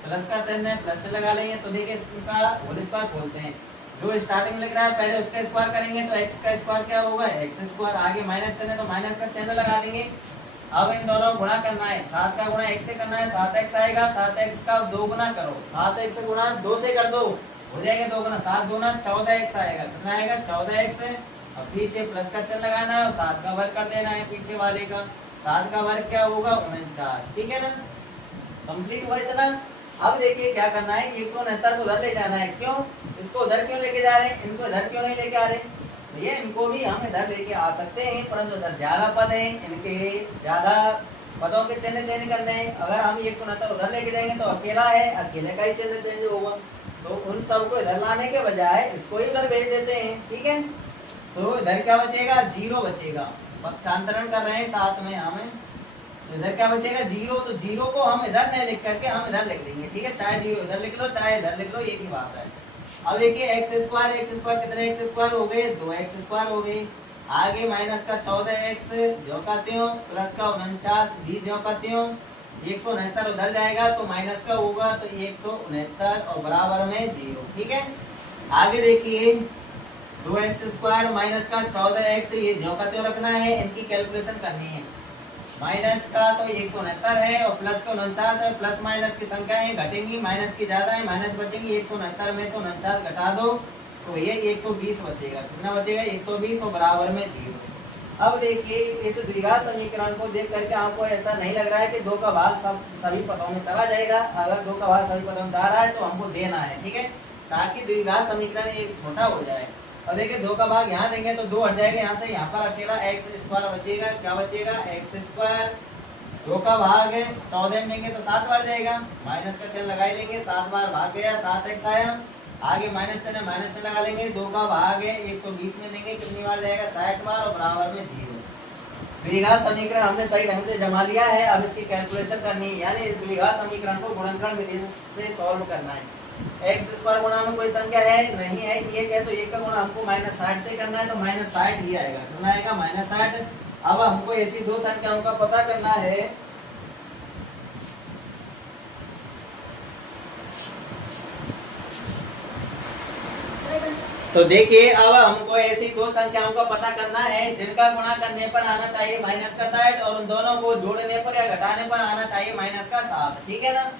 प्लस का चिन्ह है, प्लस से लगा लेंगे। तो देखिए इसका होल स्क्वायर खोलते हैं। जो स्टार्टिंग लिख रहा है पहले उसका स्क्वायर करेंगे तो x का स्क्वायर क्या होगा x स्क्वायर। आगे माइनस चिन्ह है तो माइनस का चिन्ह लगा देंगे। अब इन दोनों गुणा करना है। 7 का गुणा x से करना है, 7x आएगा। 7x का 2 गुना करो, 7x गुणा 2 से कर दो, हो जाएगा 2 गुना 7 दूना 14x आएगा। कितना आएगा 14x। अब पीछे प्लस का चिन्ह लगाना है और 7 का वर्ग कर देना है पीछे वाले का। 7 का वर्ग क्या होगा 49। ठीक है ना। कंप्लीट हुआ इतना। अब देखिए क्या करना है, 169 को उधर ले जाना है। क्यों, इसको उधर क्यों लेके जा रहे हैं, इनको इधर क्यों नहीं लेके आ रहे। ये इनको भी हम इधर लेके आ सकते हैं परंतु उधर ज्यादा पद हैं, इनके ज्यादा पदों के चिन्ह चेंज करने हैं। अगर हम 169 उधर लेके जाएंगे तो अकेला है, अकेले का ही चिन्ह चेंज होगा। तो उन सबको इधर लाने के बजाय इसको ही उधर भेज देते हैं। ठीक है। तो इधर क्या बचेगा 0 बचेगा। पक्षांतरण कर रहे हैं साथ में हमें, तो इधर क्या बचेगा 0। तो 0 को हम इधर नहीं लिख करके हम इधर लिख देंगे। ठीक है। चाहे 0 इधर लिख लो चाहे इधर लिख लो, एक ही बात है। अब देखिए x स्क्वायर कितने x स्क्वायर हो गए 2x स्क्वायर हो गए। आगे माइनस का 14x जो करते हो, प्लस का 49 भी जो करते हो, 169 उधर जाएगा तो माइनस का होगा तो 169 और बराबर में 0। ठीक है। आगे देखिए 2x स्क्वायर माइनस का 14x ये जो करते हो रखना है, इनकी कैलकुलेशन करनी है। माइनस का तो 169 है और प्लस का 49 है। प्लस माइनस की संख्याएं घटेंगी, माइनस की ज्यादा है, माइनस बचेंगी। 169 में से 49 घटा दो तो ये 120 बचेगा। कितना बचेगा 120 और बराबर में 0। अब देखिए इस द्विघात समीकरण को देख करके आपको ऐसा नहीं लग रहा है कि 2 का भाग सभी पदों में चला जाएगा। अगर 2 का भाग सभी पदों में जा रहा है तो हमको देना है। ठीक है। ताकि द्विघात समीकरण एक छोटा हो जाए। और देखिए 2 का भाग यहाँ देंगे तो 2 हट जाएगा यहाँ से, यहाँ पर अकेला x स्क्वायर बचेगा। क्या बचेगा x स्क्वायर। 2 का भाग 14 देंगे तो 7 बार जाएगा, माइनस का चिन्ह लगा लेंगे। 7 बार भाग गया 7x आया। आगे माइनस चिन्ह माइनस से लगा लेंगे। 2 का भाग 120 में देंगे कितनी बार जाएगा 60 बार और बराबर में 0। द्विघात समीकरण हमने सही ढंग से जमा लिया है। अब इसकी कैलकुलेशन करनी है, यानी इस द्विघात समीकरण को गुणनखंड विधि से सॉल्व करना है। एक्स स्क्वायर गुणा में कोई संख्या है नहीं है, एक है, तो एक का गुणा हमको -60 से करना है, तो -60 ही आएगा। कितना आएगा? -60। अब हमको ऐसी दो संख्याओं का पता करना है। तो देखिए, अब हमको ऐसी दो संख्याओं का पता करना है जिनका गुणा करने पर आना चाहिए -60 और उन दोनों को जोड़ने पर या घटाने पर आना चाहिए -7। ठीक है ना?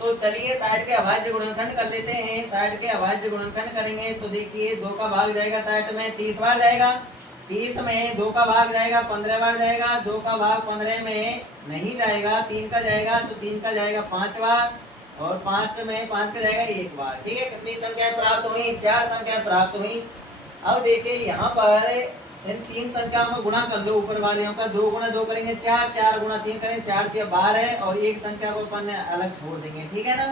तो चलिए 60 के अभाज्य गुणनखंड कर लेते हैं। 60 के अभाज्य गुणनखंड करेंगे तो देखिए 2 का भाग जाएगा 60 में 30 बार जाएगा, 30 में 2 का भाग जाएगा 15 बार जाएगा, 2 का भाग 15 में नहीं जाएगा, 3 का जाएगा, तो 3 का जाएगा 5 बार, और 5 में 5 का जाएगा 1 बार। ठीक है, कितनी संख्याएं प्राप्त हुई? 4 संख्याएं प्राप्त हुई। अब देखिए यहाँ पर इन 3 संख्याओं को गुणा कर लो, ऊपर वालों का 2 गुणा 2 करेंगे 4, 4 गुणा 3 करेंगे 4 से 12, और एक संख्या को अपन अलग छोड़ देंगे। ठीक है ना?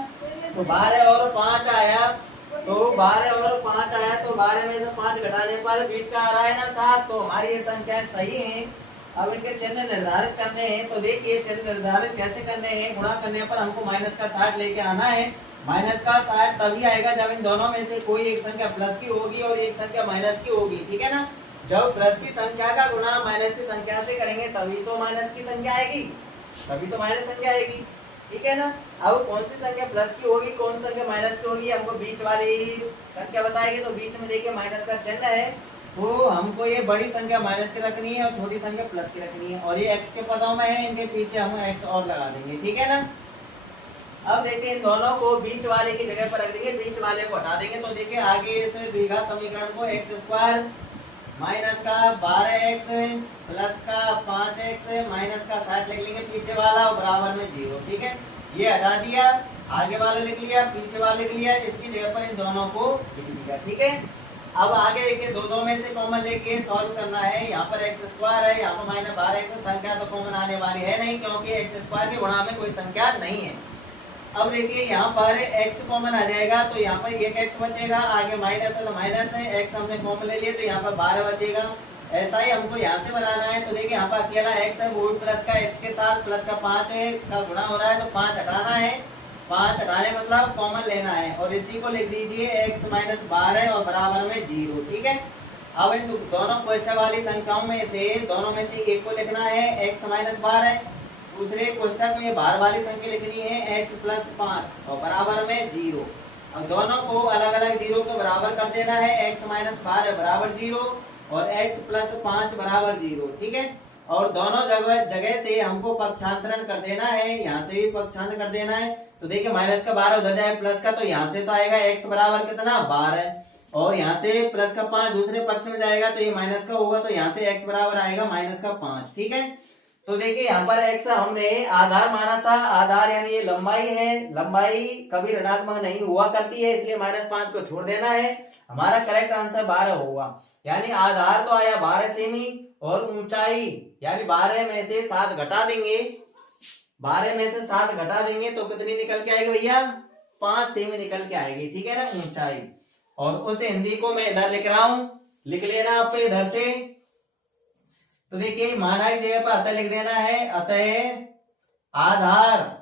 तो 12 और 5 आया, तो 12 और 5 आया, तो 12 में से 5 घटाने पर बीच का आ रहा है ना 7, तो हमारी ये संख्याएं सही हैं। अब इनके चिन्ह निर्धारित करने हैं, तो देखिए चिन्ह निर्धारित कैसे करने हैं। गुणा करने पर हमको -60 लेके आना है। -60 तभी आएगा जब इन दोनों में से कोई एक संख्या प्लस की होगी और एक संख्या माइनस की होगी। ठीक है ना? जब प्लस की संख्या का गुणा माइनस की संख्या से करेंगे तभी तो माइनस की संख्या आएगी, तभी तो माइनस संख्या आएगी। ठीक है ना? अब कौन सी संख्या प्लस की होगी, कौन सी संख्या माइनस की होगी, हमको बीच वाली संख्या बताएगी। तो बीच में देखिए माइनस का चिन्ह है, तो हमको ये बड़ी संख्या माइनस की रखनी है और छोटी संख्या प्लस की रखनी है, और ये x के पदों में है, इनके पीछे हम x और लगा देंगे। ठीक है ना? अब देखिए इन दोनों को बीच वाले की जगह पर रख देंगे, बीच वाले को हटा देंगे। तो देखिए आगे इस द्विघात समीकरण को x² माइनस का 12x प्लस का 5x माइनस का 60 लिख लेंगे, पीछे वाला और बराबर में 0। ठीक है, ये हटा दिया, आगे वाला लिख लिया, पीछे वाला लिख लिया, इसकी जगह पर इन दोनों को लिख दिया। ठीक है, अब आगे देखिए दो में से कॉमन लेके सॉल्व करना है। यहाँ पर x² है, यहाँ पर -12x संख्या तो कॉमन आने वाली है नहीं, क्योंकि x² के गुणा में कोई संख्या नहीं है। अब देखिए यहाँ पर x कॉमन आ जाएगा, तो यहाँ पर एक x बचेगा, आगे माइनस है तो माइनस है, x हमने कॉमन ले लिया तो यहाँ पर 12 बचेगा। ऐसा ही हमको यहाँ से बनाना है। तो देखिए यहाँ पर अकेला x है, वो प्लस का x के साथ प्लस का 5 है का गुणा हो रहा है, तो 5 हटाना है। 5 हटाने मतलब कॉमन लेना है, और इसी को लिख दीजिए x - 12 और बराबर में 0। ठीक है, अब इन दोनों कोष्ठक वाली संख्याओं में से दोनों में से एक को लिखना है x - 12, दूसरे कोष्ठक में बाहर वाली संख्या लिखनी है x + 5 और बराबर में 0। अब दोनों को अलग अलग 0 के बराबर कर देना है, x - 12 बराबर 0 और x + 5 बराबर 0। ठीक है, और दोनों जगह से हमको पक्षांतरण कर देना है, यहाँ से भी पक्षांतर कर देना है। तो देखिए माइनस का 12 उधर जाए प्लस का, तो यहाँ से तो आएगा x बराबर कितना 12, और यहाँ से प्लस का 5 दूसरे पक्ष में जाएगा तो ये माइनस का होगा, तो यहाँ से x बराबर आएगा -5। ठीक है, तो देखिए यहाँ पर x हमने आधार माना था, आधार यानी ये लंबाई है, लंबाई कभी ऋणात्मक नहीं हुआ करती है, इसलिए -5 को छोड़ देना है। हमारा करेक्ट आंसर 12 होगा, यानी आधार तो आया 12 सेमी, और ऊंचाई यानी 12 में से 7 घटा देंगे, 12 में से 7 घटा देंगे तो कितनी निकल के आएगी भैया? 5 सेमी निकल के आएगी। ठीक है ना, ऊंचाई। और उस हिंदी को मैं इधर लिख रहा हूं, लिख लेना आप इधर से। तो देखिए माना की जगह पर अतः लिख देना है, अतः आधार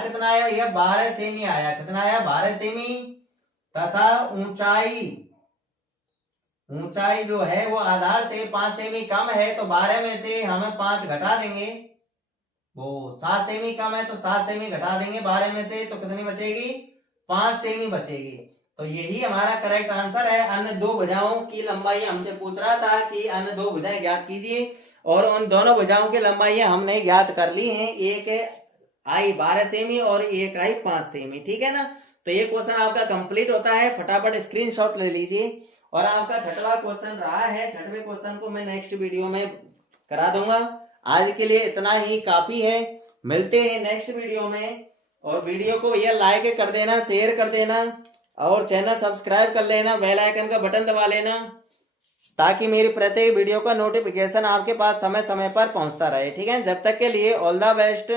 कितना आया भैया? 12 सेमी आया। कितना आया? 12 सेमी। तथा ऊंचाई जो है वो आधार से 5 सेमी कम है, तो 12 में से हमें 5 घटा देंगे, वो 7 सेमी कम है तो 7 सेमी घटा देंगे 12 में से, तो कितनी बचेगी? 5 सेमी बचेगी। तो यही हमारा करेक्ट आंसर है। अन्य दो भुजाओं की लंबाई हमसे पूछ रहा था कि अन्य दो भुजाएं ज्ञात कीजिए, और उन दोनों भुजाओं की लंबाई हमने ज्ञात कर ली हैं, एक आई 12 सेमी और एक आई 5 सेमी। ठीक है ना, तो ये क्वेश्चन आपका कंप्लीट होता है। फटाफट स्क्रीनशॉट ले लीजिए। और आपका 6वां क्वेश्चन रहा है, 6वें क्वेश्चन को मैं नेक्स्ट वीडियो में करा दूंगा। आज के लिए इतना ही काफी है, मिलते हैं नेक्स्ट वीडियो में। और वीडियो को ये लाइक कर देना, शेयर कर देना, और चैनल सब्सक्राइब कर लेना, बेल आइकन का बटन दबा लेना, ताकि मेरी प्रत्येक वीडियो का नोटिफिकेशन आपके पास समय समय पर पहुंचता रहे। ठीक है, जब तक के लिए ऑल द बेस्ट।